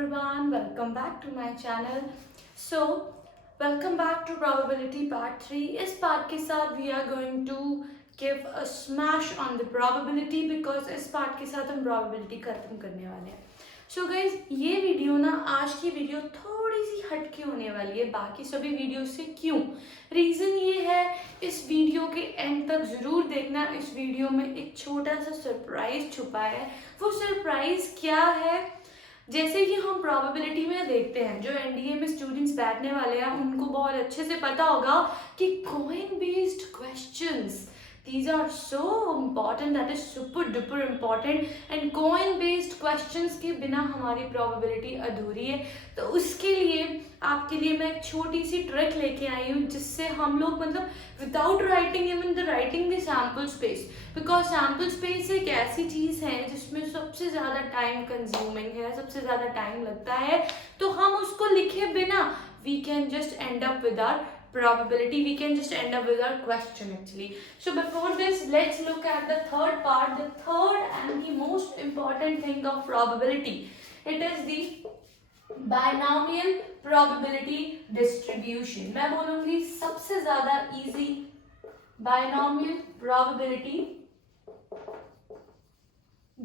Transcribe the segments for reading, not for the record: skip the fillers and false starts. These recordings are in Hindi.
everyone, welcome back to my channel. So, welcome back to probability part 3. इस part के साथ we are going to give a smash on the probability because इस part के साथ हम probability खत्म करने वाले हैं. So guys, ये वीडियो ना आज की वीडियो थोड़ी सी हटके होने वाली है बाकी सभी वीडियो से. क्यों? रीज़न ये है, इस वीडियो के एंड तक ज़रूर देखना. इस वीडियो में एक छोटा सा सरप्राइज छुपा है. वो सरप्राइज क्या है? जैसे कि हम प्रोबेबिलिटी में देखते हैं, जो एनडीए में स्टूडेंट्स बैठने वाले हैं उनको बहुत अच्छे से पता होगा कि coin based questions, these are so important, that is super duper important, and coin based questions के बिना हमारी probability अधूरी है. तो उसके लिए आपके लिए मैं एक छोटी सी ट्रिक लेके आई हूँ जिससे हम लोग मतलब without writing even the writing the sample space, because sample space एक ऐसी चीज़ है जिसमें सबसे ज़्यादा टाइम कंज्यूमिंग है, सबसे ज़्यादा टाइम लगता है. तो हम उसको लिखे बिना we can just end up with our probability, we can just end up with our question actually. So before this, let's look at the third part, the third and the most important thing of probability. It is the binomial probability distribution. मैं बोलूँगी सबसे ज़्यादा easy binomial probability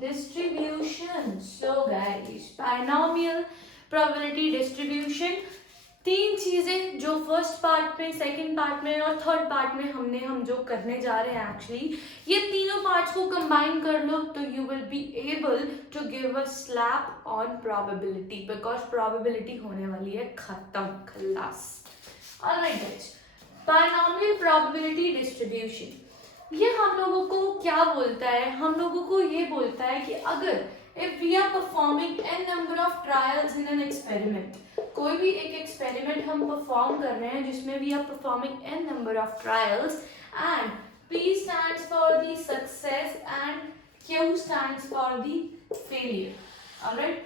distribution. So guys, binomial probability distribution, तीन चीज़ें जो फर्स्ट पार्ट में, सेकंड पार्ट में और थर्ड पार्ट में हम जो करने जा रहे हैं एक्चुअली, ये तीनों पार्ट्स को कंबाइन कर लो तो you will be able to give a slap on probability, because probability होने वाली है खत्म, खल्लास. Alright guys, binomial probability distribution ये हम लोगों को क्या बोलता है? हम लोगों को ये बोलता है कि अगर if we are performing n number of trials in an experiment, कोई भी एक एक्सपेरिमेंट हम परफॉर्म कर रहे हैं जिसमें we are performing n number of trials and P stands for the success and Q stands for the failure. Alright,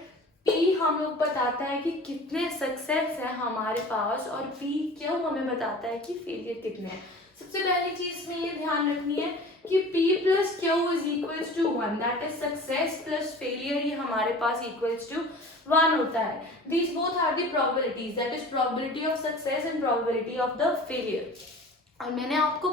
P हम लोग बताता है कि कितने सक्सेस है हमारे पास और P Q हमें बताता है कि फेलियर कितने हैं. सबसे पहली चीज में ये ध्यान रखनी है कि P plus Q is equals to 1, that is success plus failure, ये हमारे पास equals to 1 होता है. These both are the probabilities, that is probability of success and probability of the failure. और मैंने आपको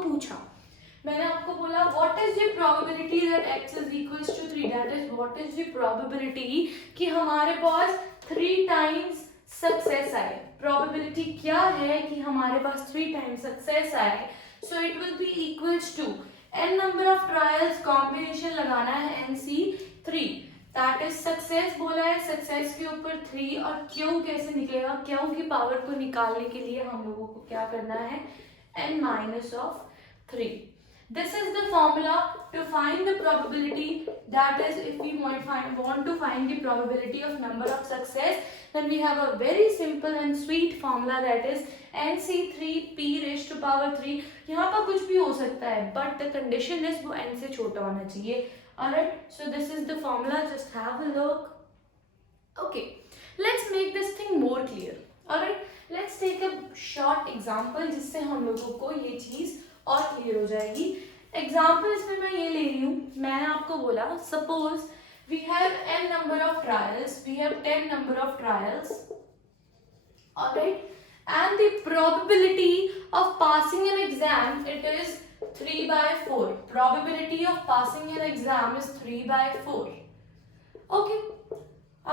बोला what is the probability that x is equals to 3, that is what is the probability कि हमारे पास 3 times success आए. probability क्या है कि हमारे पास 3 times success आए. So it will be equals to n number of trials, combination लगाना है NC3, that is success बोला है, success के ऊपर 3 और Q कैसे निकलेगा? Q की पावर को निकालने के लिए हम लोगों को क्या करना है? n minus of 3. This is the formula to find the probability, that is if we want to find the probability of number of success, then we have a very simple and sweet formula, that is NC3 P raised to power 3. यहाँ पर कुछ भी हो सकता है but the condition is वो n से छोटा होना चाहिए. Alright, so this is the formula, just have a look. Okay, let's make this thing more clear. Alright, let's take a short example जिससे हम लोगों को ये चीज़ और क्लियर हो जाएगी. एग्जाम्पल इसमें मैं ये ले रही हूँ, मैंने आपको बोला suppose we have n number of trials, we have 10 number of trials, alright, and the probability of passing an exam, it is 3/4. probability of passing an exam is 3/4. okay,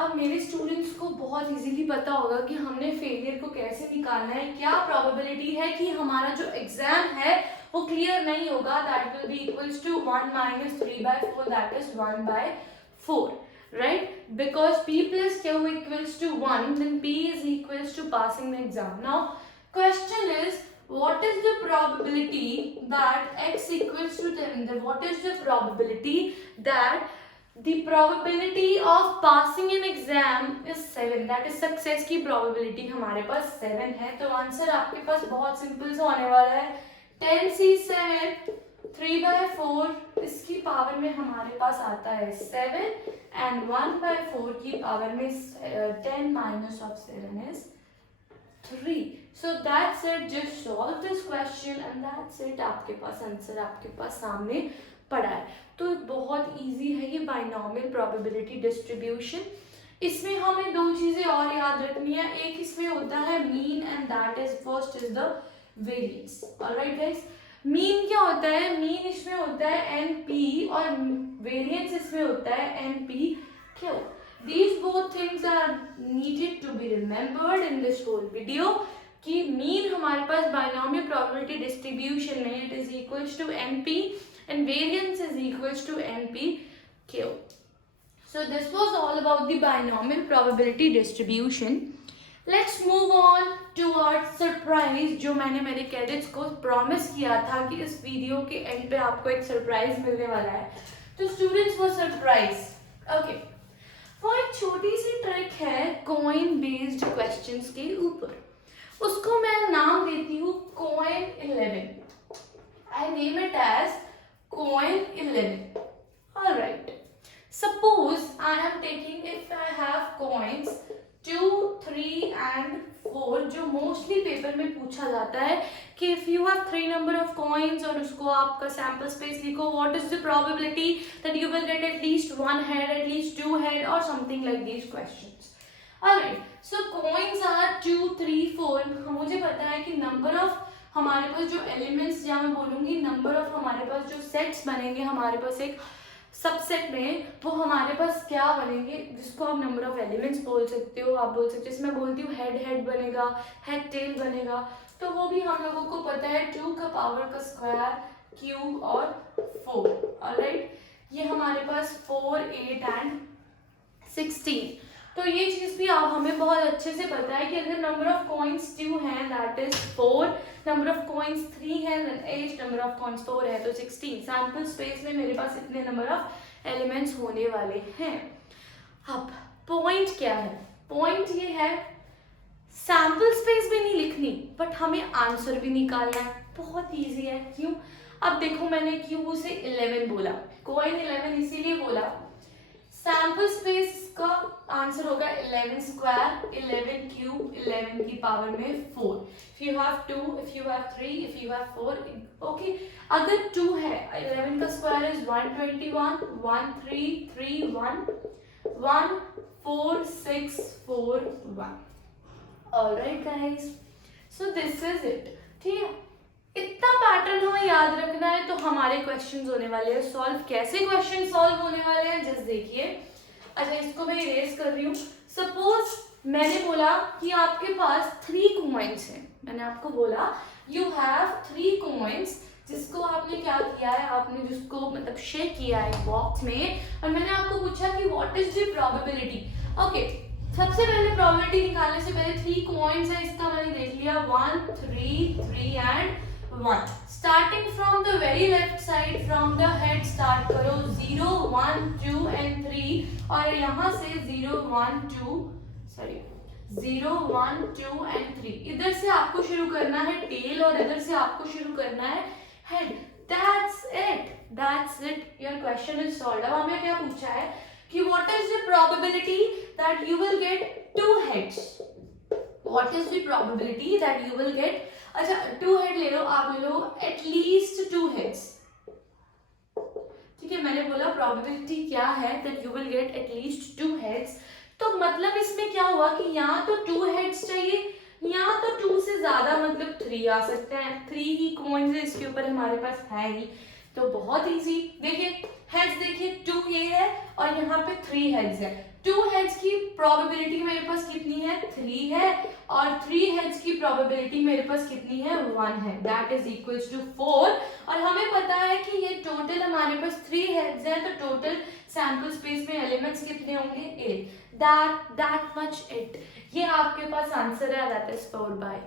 अब मेरे स्टूडेंट्स को बहुत इजीली पता होगा कि हमने फेलियर को कैसे निकालना है. क्या प्रोबेबिलिटी है कि हमारा जो एग्जाम है वो क्लियर नहीं होगा? That will be equals to 1 minus 3/4, that is 1/4, right? Because P plus Q equals to 1, then P is equals to passing the exam. Now question is, what is the probability that x equals to 10? What is the probability that the probability of passing an exam is 7, that is success की probability हमारे पास 7 है. तो आंसर आपके पास बहुत सिंपल सा होने वाला है 10c7 3/4, इसकी पावर में हमारे पास आता है 7 and 1/4 की पावर में 10 minus of 7 is 3. So that's it, just solve this question and that's it. आपके पास आंसर आपके पास सामने पड़ा है. तो बहुत इजी है ये बाइनॉमियल प्रोबेबिलिटी डिस्ट्रीब्यूशन. इसमें हमें दो चीजें और याद रखनी है, एक इसमें होता है mean and that is first is the variance. Alright guys, mean क्या होता है, मीन इसमें होता है एनपी और वेरिएंस इसमें होता है NP Q. These both things are needed to be remembered in this whole video कि मीन हमारे पास बाइनोमियल प्रोबेबिलिटी डिस्ट्रीब्यूशन में it is equals to n p and variance is equals to NPQ. So this was all about the binomial probability distribution. Let's move on to our surprise जो मैंने मेरे कैडेट्स को प्रॉमिस किया था कि इस वीडियो के एंड पे आपको एक सरप्राइज मिलने वाला है, तो स्टूडेंट्स वो सरप्राइज ओके वो एक छोटी सी ट्रिक है कॉइन बेस्ड क्वेश्चंस के ऊपर, उसको मैं नाम देती हूँ coin 11. I name it as coin 11. All right. Suppose I am taking, if I have coins 2, 3 and 4, जो मोस्टली पेपर में पूछा जाता है कि if you have 3 number of coins और उसको आपका sample space लिखो, what is the probability that you will get at least one head, at least two head or something like these questions. Alright. So coins are 2, 3, 4. मुझे पता है कि number of हमारे पास जो एलिमेंट्स, या मैं बोलूँगी नंबर ऑफ हमारे पास जो सेट्स बनेंगे हमारे पास एक सबसेट में, वो हमारे पास क्या बनेंगे, जिसको आप नंबर ऑफ एलिमेंट्स बोल सकते हो, आप बोल सकते हो, जैसे मैं बोलती हूँ हेड हेड बनेगा, हेड टेल बनेगा, तो वो भी हम लोगों को पता है 2 का पावर का स्क्वायर, क्यूब और 4. ऑलराइट, ये हमारे पास 4, 8 एंड 16. तो ये चीज भी आप हमें बहुत अच्छे से पता है कि अगर नंबर ऑफ कॉइन्स 2 हैं that is 4, number of coins 3 है देन 8, नंबर ऑफ कॉइन्स 4 है तो 16. सैंपल स्पेस में मेरे पास इतने नंबर ऑफ एलिमेंट्स होने वाले हैं. अब पॉइंट क्या है, पॉइंट ये है सैंपल स्पेस भी नहीं लिखनी बट हमें आंसर भी निकालना है. बहुत ईजी है. क्यों? अब देखो मैंने क्यों से 11 बोला, कॉइन 11 इसीलिए बोला, सैंपल स्पेस का आंसर होगा 11 स्क्वायर, 11 क्यूब, 11 की पावर में 4. If you have 2, if you have 3, if you have 4, okay. अगर 2 है, 11 का square is 121, 1 3 3 1 1 4 6 4 1. Alright guys, so this is it. ठीक है, इतना पैटर्न हमें याद रखना है तो हमारे क्वेश्चंस होने वाले हैं सॉल्व. कैसे क्वेश्चन सॉल्व होने वाले हैं जस्ट देखिए. अच्छा, इसको मैं इरेज कर रही हूँ. सपोज मैंने बोला कि आपके पास 3 कॉइन्स हैं, मैंने आपको बोला यू हैव 3 कॉइन्स, जिसको आपने क्या किया है, आपने जिसको मतलब शेक किया है बॉक्स में, और मैंने आपको पूछा कि what is the probability. Okay, सबसे पहले प्रोबेबिलिटी निकालने से पहले 3 कॉइन्स है, इसका मैंने देख लिया 1 3 3 and 1. Starting from the very left side, from the head start करो 0 1 2 and 3, और यहाँ से 0 1 2 and 3. इधर से आपको शुरू करना है टेल और इधर से आपको शुरू करना है head. That's it. Your question is solved. अब हमें क्या पूछा है कि what is the probability that you will get 2 heads? What is the probability that you will get? अच्छा, 2 हेड ले लो, आप ले लो एटलीस्ट 2 हेड्स. ठीक है, मैंने बोला प्रोबेबिलिटी क्या है that you will get at least 2 heads. तो मतलब इसमें क्या हुआ कि यहाँ तो 2 हेड्स चाहिए, यहाँ तो 2 से ज्यादा मतलब 3 आ सकते हैं. 3 ही कॉइन्स है इसके ऊपर हमारे पास है ही, तो बहुत इजी. देखिए हेड्स, देखिए 2 ये है और यहाँ पे 3 हेड्स है. 2 हेड्स की प्रोबेबिलिटी मेरे पास कितनी है, 3 है, और 3 हेड्स की प्रोबेबिलिटी मेरे पास कितनी है, 1 है. That is equals to 4. और हमें पता है कि ये टोटल हमारे पास 3 हेड्स है, तो टोटल सैंपल स्पेस में एलिमेंट्स कितने होंगे, 8. That much it. ये आपके पास आंसर है, दैट इज 4 बाय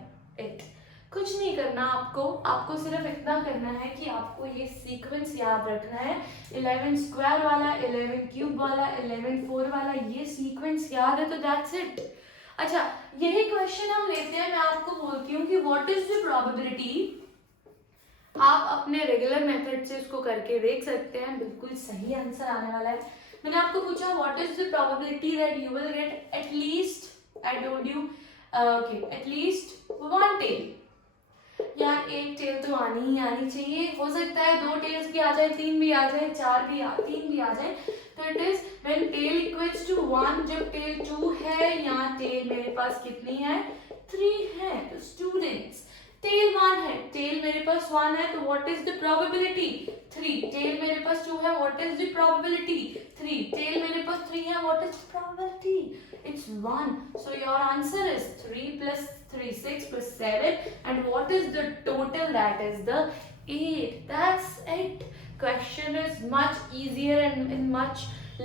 8. कुछ नहीं करना आपको सिर्फ इतना करना है कि आपको ये सीक्वेंस याद रखना है. 11 स्क्वायर वाला, 11 क्यूब वाला, 11 4 वाला, ये सीक्वेंस याद है तो दैट्स इट. अच्छा, यही क्वेश्चन हम लेते हैं. मैं आपको बोलती हूँ कि व्हाट इज द प्रोबेबिलिटी. आप अपने रेगुलर मेथड से इसको करके देख सकते हैं, बिल्कुल सही आंसर आने वाला है. मैंने आपको पूछा what is the probability that you will get at least, I told you at least 1 tail. यार 1 टेल तो आनी ही आनी चाहिए. हो सकता है 2 टेल्स भी आ जाए, 3 भी आ जाए, 3 भी आ जाए, तो it is when tail equals to 1, जब टेल 2 है, यहाँ टेल मेरे पास कितनी है, 3 है। तो स्टूडेंट्स टेल 1 है, टेल मेरे पास 1 है, तो what is the probability, 3। Tail मेरे पास 2 है, what is the probability, 3। Tail मेरे पास 3 है, what is the probability, it's 1. So your answer is 3 plus 3, 6 plus 7, and what is the total, that is the 8. That's it. Question is much easier and in much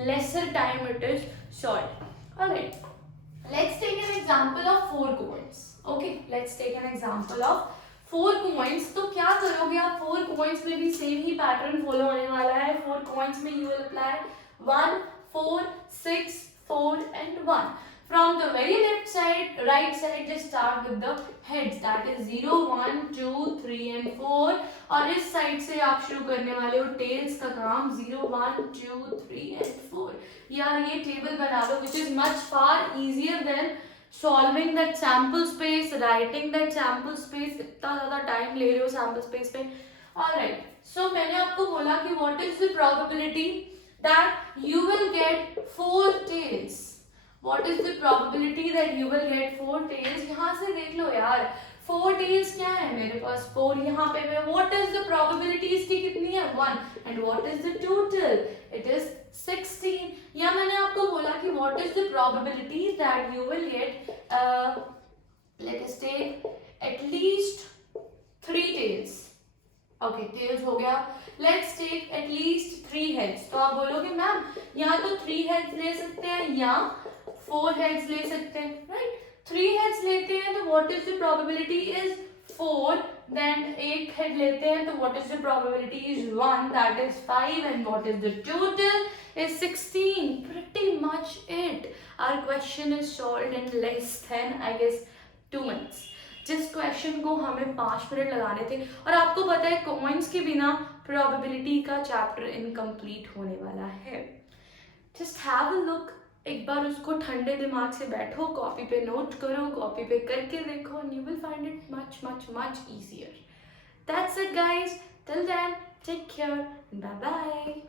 lesser time it is solved. Alright, let's take an example of 4 coins. Okay, let's take an example of 4 coins. तो क्या करोगे आप, 4 coins में भी सेम ही पैटर्न फॉलो होने वाला है। 4 coins में you will apply 1, 4, 6, 4 and 1. From the very left side, right side, just start with the heads, that is 0, 1, 2, 3 and 4. और इस साइड से आप शुरू करने वाले हो टेल्स का काम, 0, 1, 2, 3 and 4. यार ये टेबल बना लो, which is much far easier than solving that sample space, writing that sample space. इतना ज़्यादा टाइम ले रहे हो sample space पे. Alright, so मैंने आपको बोला कि what is the probability that you will get 4 tails. What is the probability that you will get 4 tails? यहाँ से देख लो यार, 4 tails क्या है मेरे पास, 4 यहाँ पे मैं, what is the probability इसकी कितनी है, 1, and what is the total, it is 16. या मैंने आपको बोला कि what is the probability that you will get let us take at least 3 tails. Okay, tails हो गया, let's take at least 3 heads. तो आप बोलोगे मैम यहाँ तो 3 हेड्स ले सकते हैं या 4 हेड्स ले सकते हैं, राइट. 3 हेड्स लेते हैं तो what is the probability is 4, then एक हेड लेते हैं तो what is the probability is 1, that is 5, and what is the total is 16. Pretty much it. Our question is solved in less than, I guess, 2 minutes. जिस क्वेश्चन को हमें 5 मिनट लगाने थे, और आपको पता है कॉइन्स के बिना प्रोबेबिलिटी का चैप्टर इनकम्प्लीट होने वाला है. जस्ट हैव अ लुक, एक बार उसको ठंडे दिमाग से बैठो, कॉपी पे नोट करो, कॉपी पे करके देखो, and you will find it much much much easier. That's it guys. Till then, take care. Bye bye.